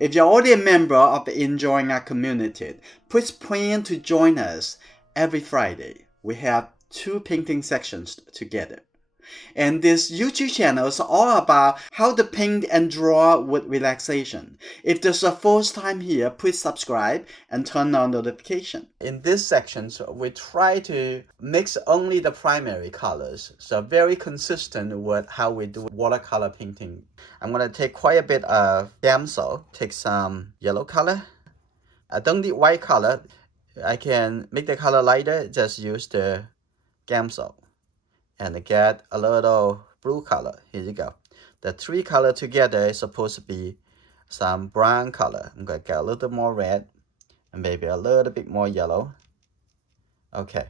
If you're already a member of the Enjoying Our community, please plan to join us every Friday. We have 2 painting sections together. And this YouTube channel is all about how to paint and draw with relaxation. If this is your first time here, please subscribe and turn on notification. In this section, we try to mix only the primary colors, so very consistent with how we do watercolor painting. I'm going to take quite a bit of Gamsol, take some yellow color. I don't need white color. I can make the color lighter, just use the Gamsol. And get a little blue color. Here you go. The 3 color together is supposed to be some brown color. I'm going to get a little more red and maybe a little bit more yellow. Okay,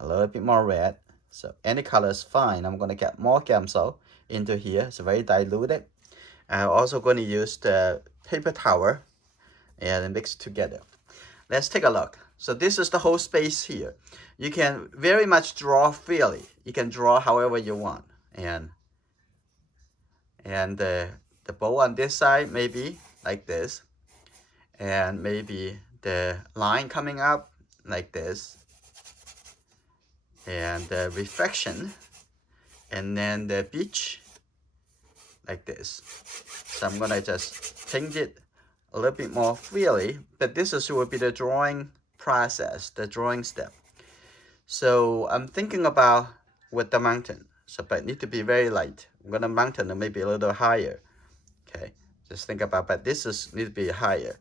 a little bit more red. So any color is fine. I'm going to get more Gamsol into here. It's very diluted. I'm also going to use the paper towel and mix it together. Let's take a look. So this is the whole space here. You can very much draw freely. You can draw however you want. And the bow on this side maybe like this. And maybe the line coming up like this. And the reflection. And then the beach like this. So I'm gonna just paint it a little bit more freely. But this will be the drawing process, the drawing step. So I'm thinking about with the mountain. So but it need to be very light. I'm gonna mountain maybe a little higher. Okay, just think about, but this is need to be higher.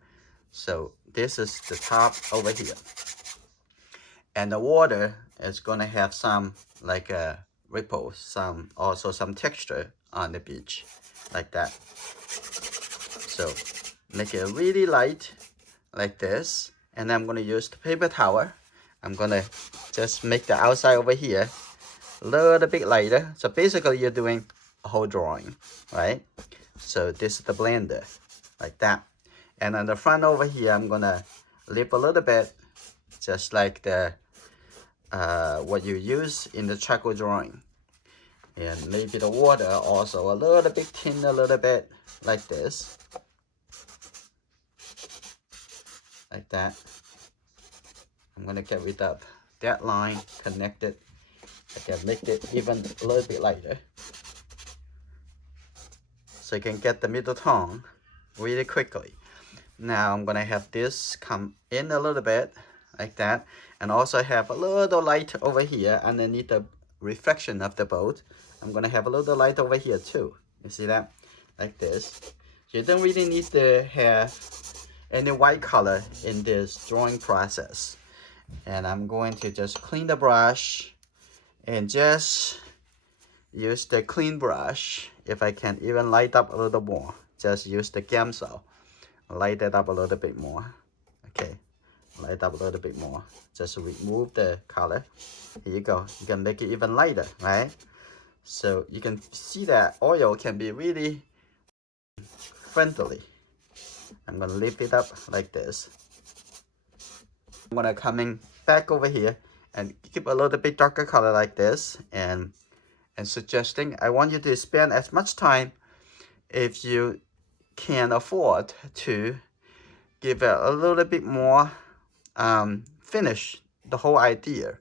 So this is the top over here. And the water is gonna have some like a ripple, also some texture on the beach, like that. So make it really light, like this. And I'm gonna use the paper towel. I'm gonna just make the outside over here a little bit lighter. So basically you're doing a whole drawing, right? So this is the blender, like that. And on the front over here, I'm gonna lift a little bit, just like the what you use in the charcoal drawing. And maybe the water also a little bit thin, a little bit like this, like that. I'm gonna get rid of that line connected. I can make it even a little bit lighter, so you can get the middle tone really quickly. Now I'm gonna have this come in a little bit like that, and also have a little light over here underneath the reflection of the boat. I'm gonna have a little light over here too. You see that? Like this. You don't really need to have any white color in this drawing process. And I'm going to just clean the brush and just use the clean brush. If I can even light up a little more, just use the Gamsol. Light it up a little bit more. Okay, light up a little bit more. Just remove the color. Here you go. You can make it even lighter, right? So you can see that oil can be really friendly. I'm gonna lift it up like this. I'm gonna coming back over here and keep a little bit darker color like this, and suggesting I want you to spend as much time if you can afford to give it a little bit more finish the whole idea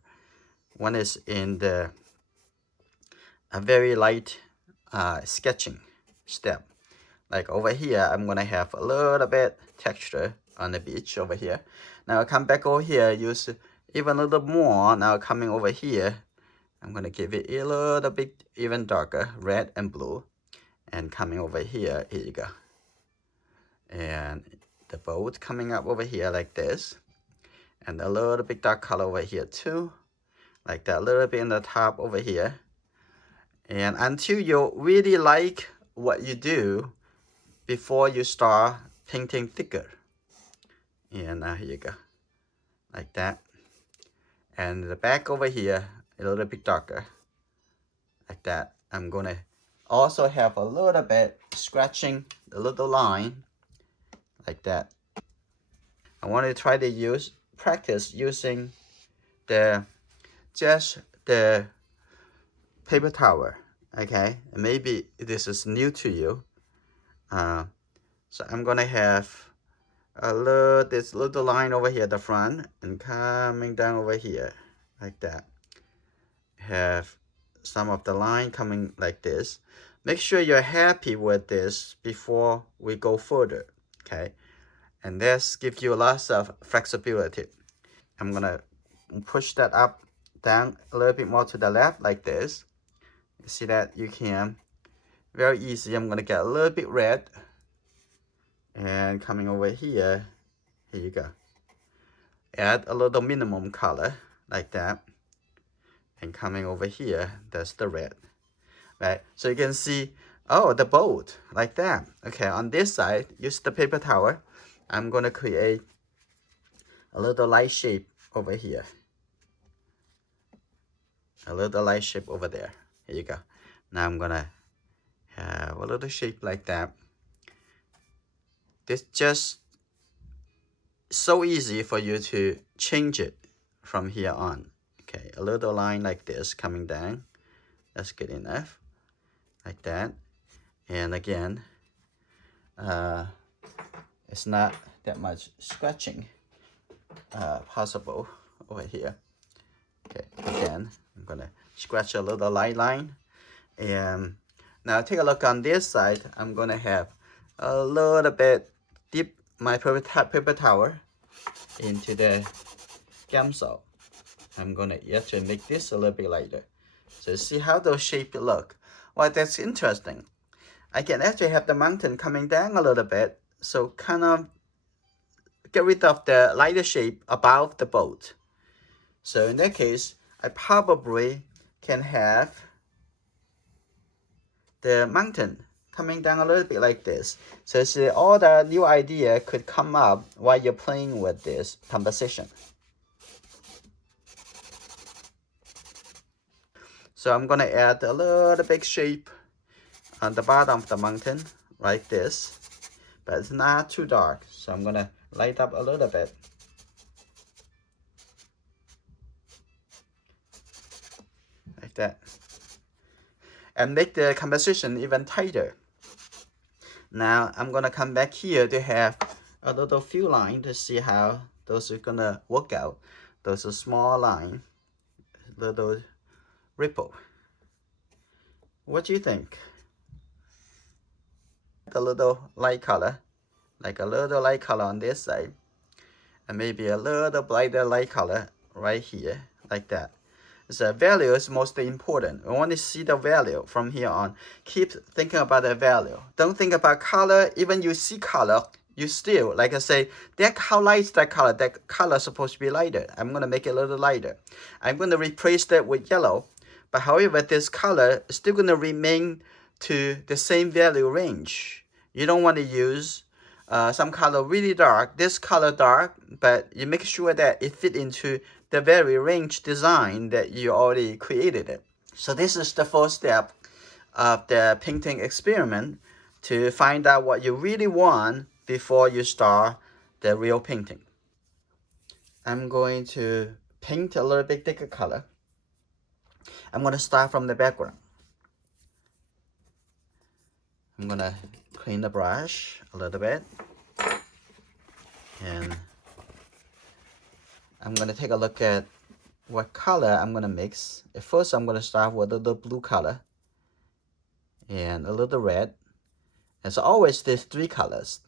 when it's in the a very light sketching step. Like over here, I'm gonna have a little bit texture on the beach over here. Now I come back over here, use even a little more. Now coming over here, I'm gonna give it a little bit even darker, red and blue. And coming over here, here you go. And the boat coming up over here like this. And a little bit dark color over here too. Like that, a little bit in the top over here. And until you really like what you do before you start painting thicker. And here you go, like that. And the back over here, a little bit darker, like that. I'm gonna also have a little bit scratching the little line, like that. I want to try to practice using just the paper towel, okay? Maybe this is new to you. So I'm gonna have this little line over here at the front and coming down over here like that. Have some of the line coming like this. Make sure you're happy with this before we go further, okay? And this gives you lots of flexibility. I'm gonna push that up, down a little bit more to the left like this. You see that? You can very easy. I'm gonna get a little bit red and coming over here, here you go. Add a little minimum color like that, and coming over here, that's the red, right? So you can see, oh, the boat like that. Okay, on this side, use the paper towel. I'm gonna create a little light shape over here, a little light shape over there. Here you go. Now I'm gonna have a little shape like that. This just so easy for you to change it from here on. Okay, a little line like this coming down. That's good enough, like that. And again, it's not that much scratching possible over here. Okay, again, I'm gonna scratch a little light line. And now take a look on this side. I'm gonna have a little bit dip my paper towel into the gamsol. I'm gonna actually make this a little bit lighter. So see how those shapes look. Well, that's interesting. I can actually have the mountain coming down a little bit, so kind of get rid of the lighter shape above the boat. So in that case, I probably can have the mountain coming down a little bit like this. So see, all the new idea could come up while you're playing with this composition. So I'm gonna add a little big shape on the bottom of the mountain like this, but it's not too dark. So I'm gonna light up a little bit. Like that. And make the composition even tighter. Now I'm gonna come back here to have a little few line to see how those are gonna work out. Those are small line, little ripple. What do you think? A little light color, like a little light color on this side, and maybe a little brighter light color right here, like that. The value is most important. We want to see the value from here on. Keep thinking about the value. Don't think about color. Even you see color, you still, like I say, how light is that color? That color is supposed to be lighter. I'm going to make it a little lighter. I'm going to replace that with yellow. But however, this color is still going to remain to the same value range. You don't want to use some color really dark, this color dark, but you make sure that it fit into the very range design that you already created it. So this is the first step of the painting experiment to find out what you really want before you start the real painting. I'm going to paint a little bit thicker color. I'm going to start from the background. I'm going to clean the brush a little bit. And I'm going to take a look at what color I'm going to mix. At first, I'm going to start with a little blue color and a little red. As always, there's three colors.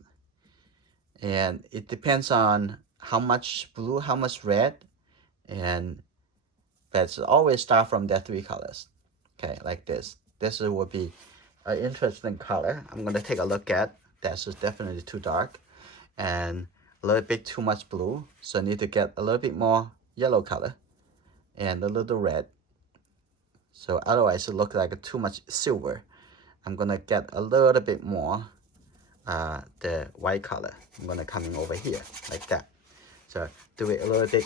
And it depends on how much blue, how much red. But always start from the three colors. Okay, like this. This will be an interesting color. I'm going to take a look at. That's definitely too dark. And a little bit too much blue, so I need to get a little bit more yellow color and a little red. So otherwise it looks like too much silver. I'm gonna get a little bit more the white color. I'm gonna come in over here like that. So do it a little bit,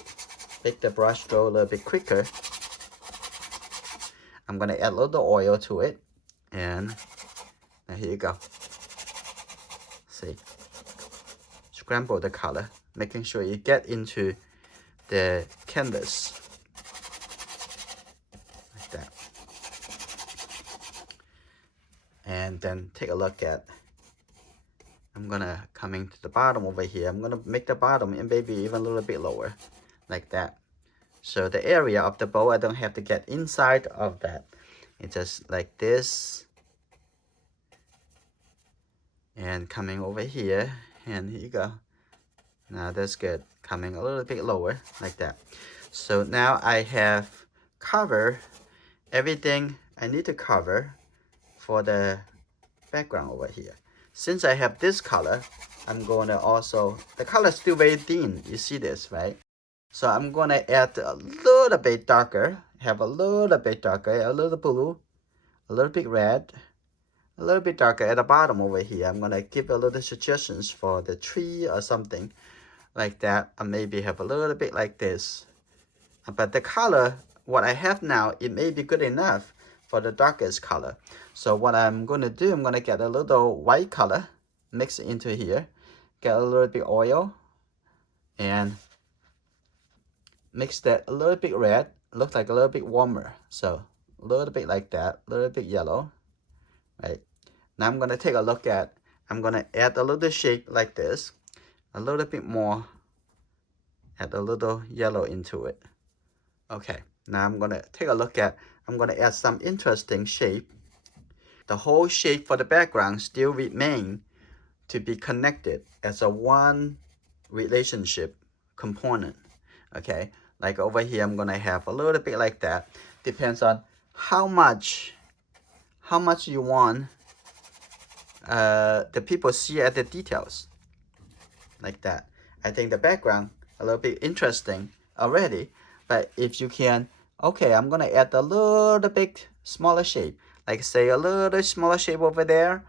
make the brush stroke a little bit quicker. I'm gonna add a little oil to it, and here you go. See, scramble the color, making sure you get into the canvas like that. And then take a look at I'm gonna coming to the bottom over here. I'm gonna make the bottom and maybe even a little bit lower, like that. So the area of the bow, I don't have to get inside of that. It's just like this. And coming over here, and here you go. Now that's good. Coming a little bit lower, like that. So now I have covered everything I need to cover for the background over here. Since I have this color, I'm going to also, the color is still very thin. You see this, right? So I'm going to add a little bit darker, have a little bit darker, a little blue, a little bit red, a little bit darker at the bottom over here. I'm going to give a little suggestions for the tree or something like that. Or maybe have a little bit like this. But the color, what I have now, it may be good enough for the darkest color. So what I'm going to do, I'm going to get a little white color, mix it into here, get a little bit oil, and mix that a little bit red, looks like a little bit warmer. So a little bit like that, a little bit yellow, right? Now I'm going to take a look at, I'm going to add a little shape like this, a little bit more, add a little yellow into it. Okay, now I'm going to take a look at, I'm going to add some interesting shape. The whole shape for the background still remain to be connected as a one relationship component. Okay, like over here, I'm going to have a little bit like that. Depends on how much you want the people see at the details, like that. I think the background a little bit interesting already, but if you can, okay, I'm gonna add a little bit smaller shape, like say a little smaller shape over there.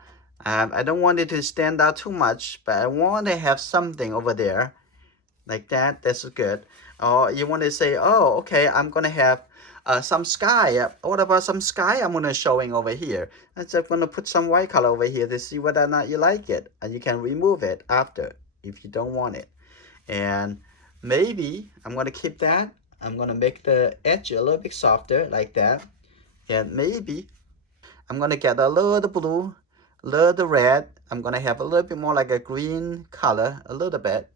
I don't want it to stand out too much, but I want to have something over there, like that. That's good. Or you want to say, oh, okay, I'm gonna have some sky. What about some sky I'm gonna showing over here? I'm just gonna put some white color over here to see whether or not you like it, and you can remove it after if you don't want it. And maybe I'm gonna keep that. I'm gonna make the edge a little bit softer like that. And maybe I'm gonna get a little blue, a little red. I'm gonna have a little bit more like a green color, a little bit.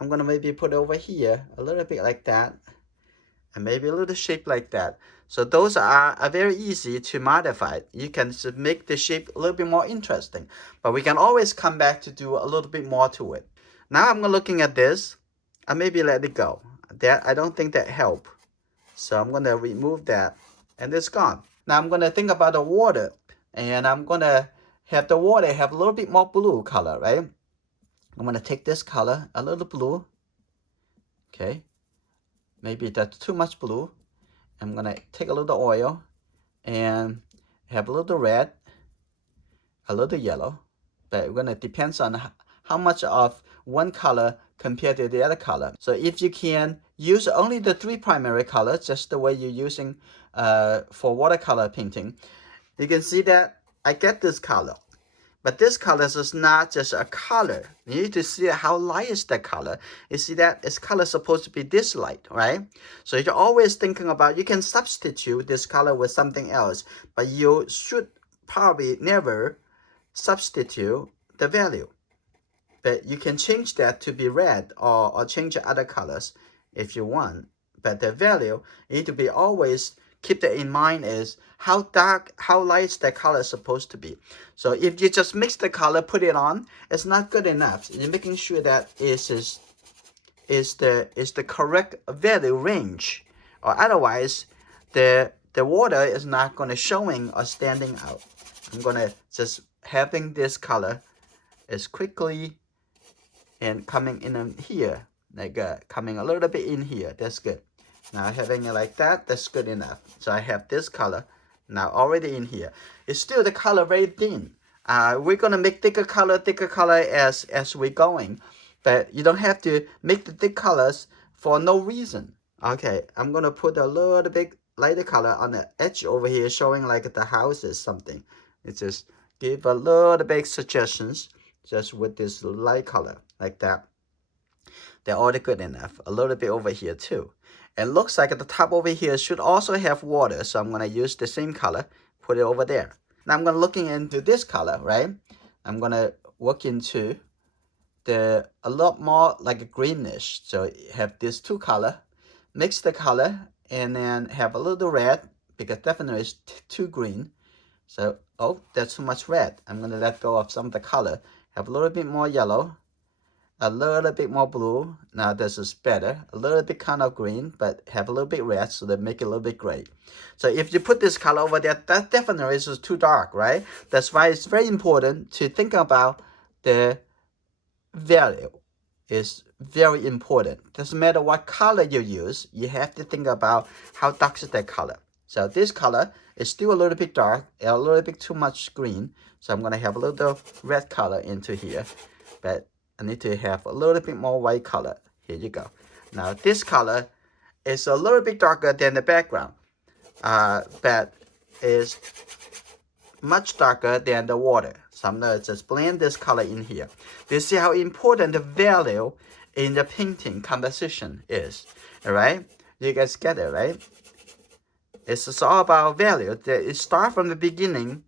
I'm gonna maybe put it over here a little bit like that, and maybe a little shape like that. So those are very easy to modify. You can make the shape a little bit more interesting, but we can always come back to do a little bit more to it. Now I'm looking at this, I maybe let it go. That I don't think that help. So I'm gonna remove that, and it's gone. Now I'm gonna think about the water, and I'm gonna have the water have a little bit more blue color, right? I'm gonna take this color, a little blue. Okay, maybe that's too much blue. I'm gonna take a little oil and have a little red, a little yellow, but we're gonna depends on how much of one color compared to the other color. So if you can use only the three primary colors, just the way you're using for watercolor painting, you can see that I get this color. But this color is not just a color. You need to see how light is that color. You see that its color is supposed to be this light, right? So you're always thinking about, you can substitute this color with something else, but you should probably never substitute the value. But you can change that to be red or change other colors if you want. But the value, you need to be always keep that in mind is how dark, how light the color is supposed to be. So if you just mix the color, put it on, it's not good enough. You're making sure that is the correct value range, or otherwise the water is not going to showing or standing out. I'm going to just having this color is quickly and coming in here, like coming a little bit in here. That's good. Now having it like that, that's good enough. So I have this color now already in here. It's still the color very thin. We're gonna make thicker color as we're going, but you don't have to make the thick colors for no reason. Okay, I'm gonna put a little bit lighter color on the edge over here, showing like the house is something. It's just give a little bit suggestions just with this light color like that. They're already good enough. A little bit over here too. It looks like at the top over here should also have water, so I'm gonna use the same color, put it over there. Now I'm gonna looking into this color, right? I'm gonna work into a lot more like a greenish. So have these two color, mix the color, and then have a little red because definitely it's too green. So, oh, that's too much red. I'm gonna let go of some of the color. Have a little bit more yellow, a little bit more blue. Now this is better. A little bit kind of green, but have a little bit red, so they make it a little bit gray. So if you put this color over there, that definitely is too dark, right? That's why it's very important to think about the value. Is very important. Doesn't matter what color you use, you have to think about how dark is that color. So this color is still a little bit dark, a little bit too much green. So I'm gonna have a little red color into here, but I need to have a little bit more white color. Here you go. Now this color is a little bit darker than the background, but is much darker than the water. So I'm gonna just blend this color in here. You see how important the value in the painting composition is. All right, you guys get it, right? It's all about value. It starts from the beginning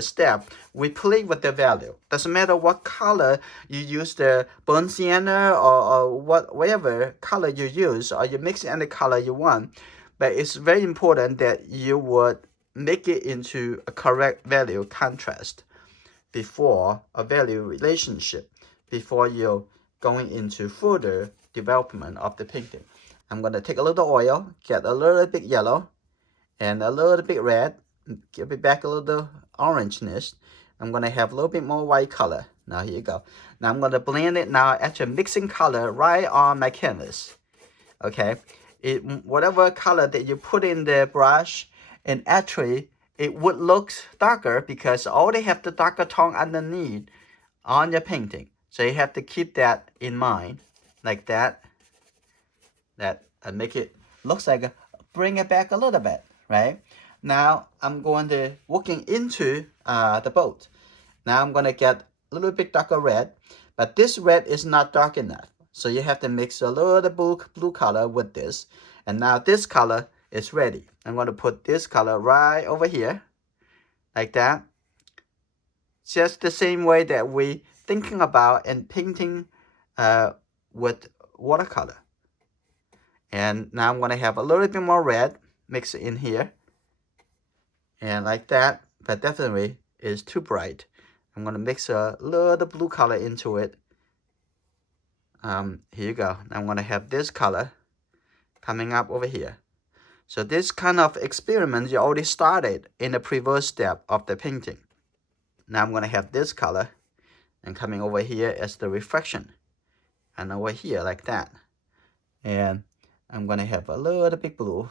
step. We play with the value. Doesn't matter what color you use, the burnt sienna or whatever color you use, or you mix any color you want. But it's very important that you would make it into a correct value contrast before a value relationship, before you're going into further development of the painting. I'm going to take a little oil, get a little bit yellow and a little bit red, give it back a little orangeness. I'm going to have a little bit more white color. Now here you go. Now I'm going to blend it now, actually mixing color right on my canvas. Okay, whatever color that you put in the brush, and actually it would look darker because already have the darker tone underneath on your painting. So you have to keep that in mind, like that. That make it looks like bring it back a little bit, right? Now I'm going to working into the boat. Now I'm gonna get a little bit darker red, but this red is not dark enough. So you have to mix a little blue color with this. And now this color is ready. I'm going to put this color right over here, like that. Just the same way that we thinking about and painting with watercolor. And now I'm going to have a little bit more red mix in here. And like that, but definitely is too bright. I'm going to mix a little blue color into it. Here you go. I'm going to have this color coming up over here. So this kind of experiment you already started in the previous step of the painting. Now I'm going to have this color and coming over here as the reflection. And over here like that. And I'm going to have a little bit blue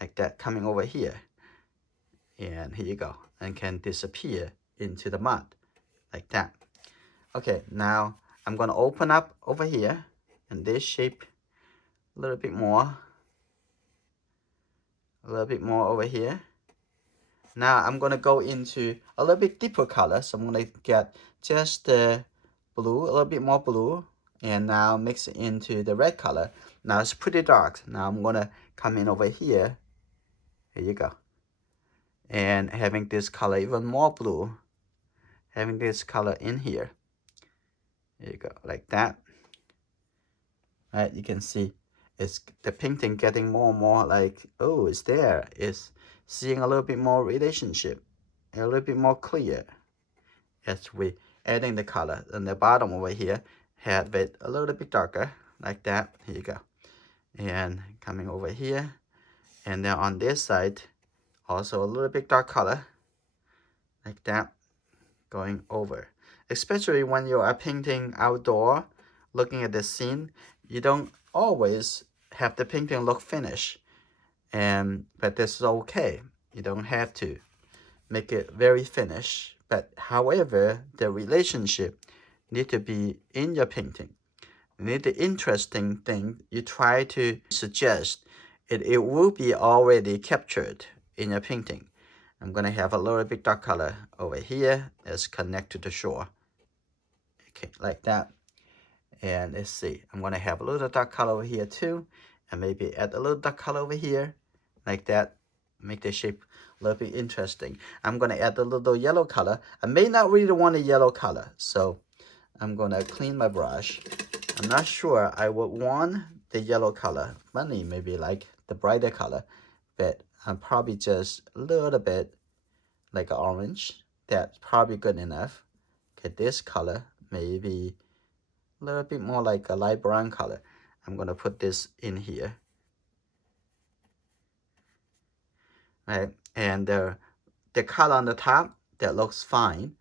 like that coming over here. And here you go. And can disappear into the mud like that. Okay, now I'm going to open up over here in this shape a little bit more. A little bit more over here. Now I'm going to go into a little bit deeper color. So I'm going to get just the blue, a little bit more blue. And now mix it into the red color. Now it's pretty dark. Now I'm going to come in over here. Here you go. And having this color even more blue. Having this color in here. There you go, like that. Right, you can see it's the painting getting more and more like, oh, it's there. It's seeing a little bit more relationship, a little bit more clear as we adding the color. And the bottom over here have it a little bit darker, like that. Here you go. And coming over here. And then on this side, also a little bit dark color, like that, going over. Especially when you are painting outdoor, looking at the scene, you don't always have the painting look finished. But this is okay. You don't have to make it very finished. But however, the relationship need to be in your painting. You need the interesting thing you try to suggest. It will be already captured in your painting. I'm going to have a little bit dark color over here as connect to the shore. Okay, like that. And let's see, I'm going to have a little dark color over here too. And maybe add a little dark color over here, like that. Make the shape a little bit interesting. I'm going to add a little yellow color. I may not really want a yellow color. So I'm gonna clean my brush. I'm not sure I would want the yellow color. Funny, maybe like the brighter color, but I'm probably just a little bit like orange. That's probably good enough. Okay, this color maybe a little bit more like a light brown color. I'm gonna put this in here. Right, and the color on the top, that looks fine.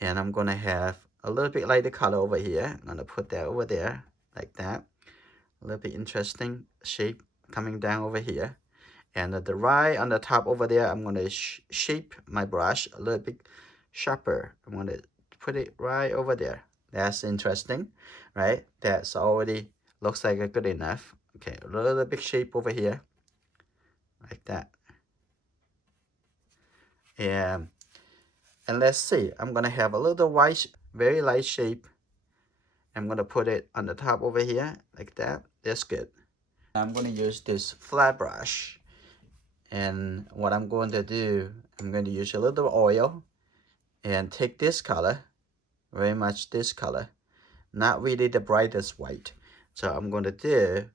And I'm gonna have a little bit lighter color over here. I'm gonna put that over there like that. A little bit interesting shape coming down over here. And the right on the top over there, I'm gonna shape my brush a little bit sharper. I'm gonna put it right over there. That's interesting, right? That's already looks like a good enough. Okay, a little bit shape over here like that. And let's see, I'm gonna have a little white, very light shape. I'm gonna put it on the top over here like that. That's good. I'm gonna use this flat brush, and what I'm going to do, I'm going to use a little oil and take this color, very much this color, not really the brightest white. So I'm going to do,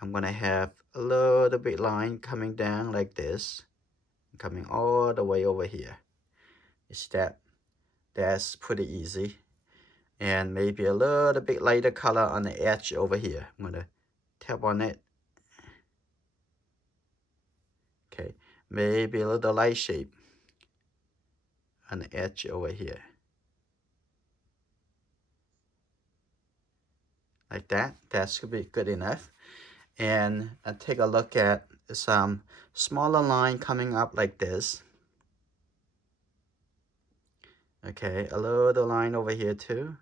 I'm going to have a little bit line coming down like this, coming all the way over here. You see that? That's pretty easy. And maybe a little bit lighter color on the edge over here. I'm going to tap on it. Okay, maybe a little light shape on the edge over here. Like that. That should be good enough. And take a look at some smaller line coming up like this. Okay, a little line over here too.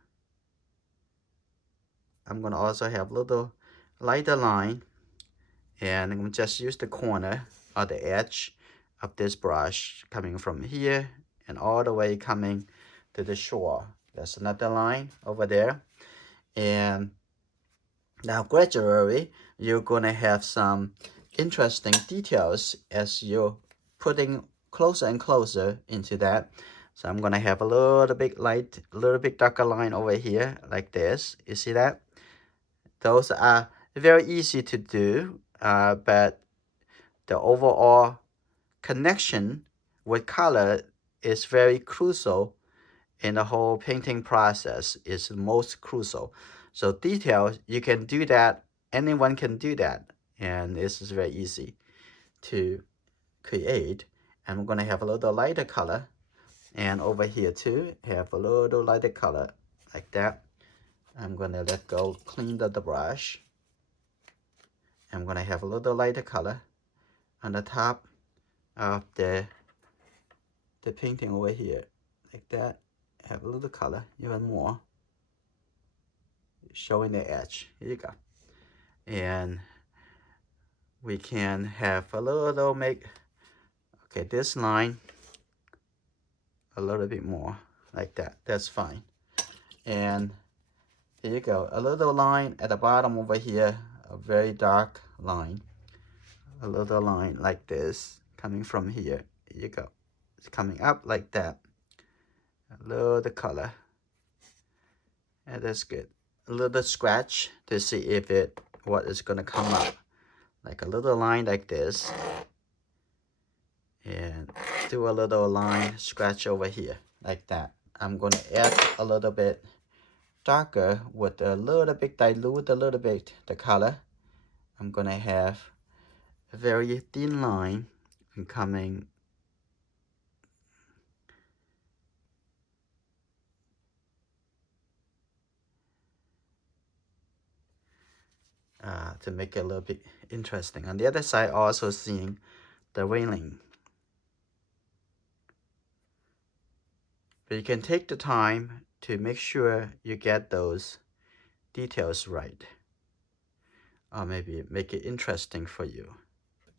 I'm gonna also have a little lighter line, and I'm gonna just use the corner or the edge of this brush coming from here and all the way coming to the shore. There's another line over there. And now gradually, you're gonna have some interesting details as you're putting closer and closer into that. So I'm gonna have a little bit light, a little bit darker line over here like this. You see that? Those are very easy to do, but the overall connection with color is very crucial in the whole painting process. Is most crucial. So details, you can do that. Anyone can do that, and this is very easy to create. And we're gonna have a little lighter color, and over here too have a little lighter color like that. I'm gonna let go, clean the brush. I'm gonna have a little lighter color on the top of the painting over here like that. Have a little color, even more, showing the edge. Here you go. And we can have a little okay, this line a little bit more like that. That's fine. And here you go, a little line at the bottom over here, a very dark line, a little line like this coming from here. Here you go, it's coming up like that. A little color, and that's good. A little scratch to see if what is gonna come up, like a little line like this, and do a little line scratch over here like that. I'm gonna add a little bit darker with a little bit, dilute a little bit the color. I'm gonna have a very thin line and coming to make it a little bit interesting. On the other side, also seeing the railing. But you can take the time to make sure you get those details right, or maybe make it interesting for you.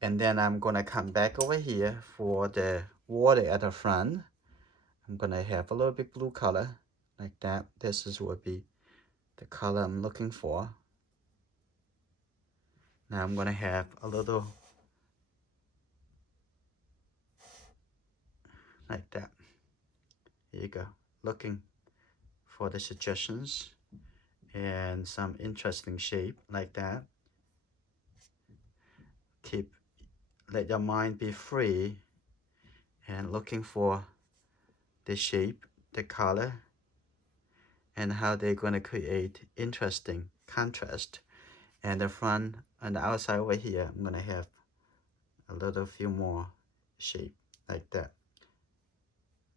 And then I'm gonna come back over here for the water at the front. I'm gonna have a little bit blue color like that. This is would be the color I'm looking for. Now I'm gonna have a little like that. Here you go, looking for the suggestions and some interesting shape like that. Let your mind be free and looking for the shape, the color, and how they're going to create interesting contrast. And the front and the outside over here, I'm going to have a little few more shape like that.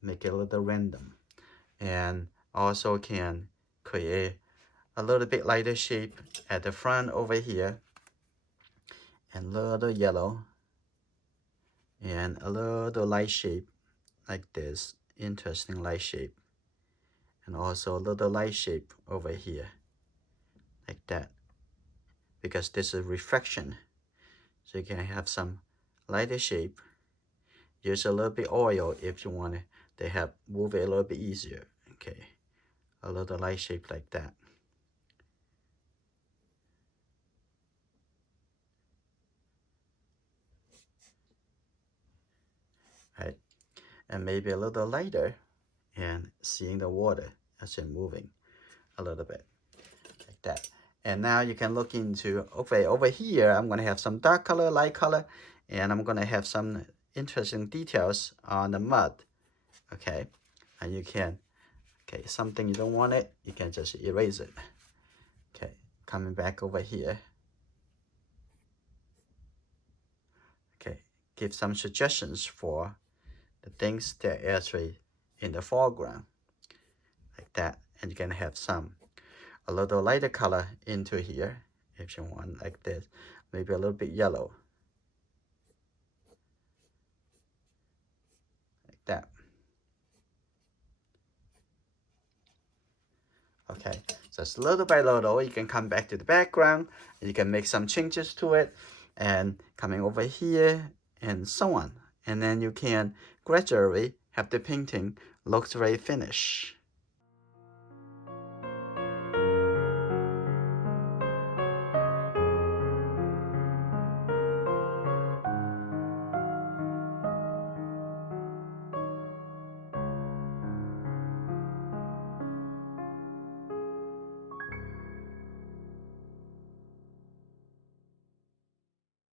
Make it a little random. And also can create a little bit lighter shape at the front over here, and a little yellow, and a little light shape like this, interesting light shape, and also a little light shape over here like that, because this is reflection, so you can have some lighter shape. Use a little bit oil if you want it to help move it a little bit easier. Okay, a little light shape like that. Right, and maybe a little lighter, and seeing the water as it's moving a little bit like that. And now you can look into, okay, over here I'm going to have some dark color, light color, and I'm going to have some interesting details on the mud. Okay, and you can, okay, something you don't want it, you can just erase it. Okay, coming back over here. Okay, give some suggestions for the things that are actually in the foreground like that. And you can have some a little lighter color into here if you want, like this, maybe a little bit yellow like that. Okay, just little by little you can come back to the background and you can make some changes to it, and coming over here and so on, and then you can gradually have the painting looks very finished.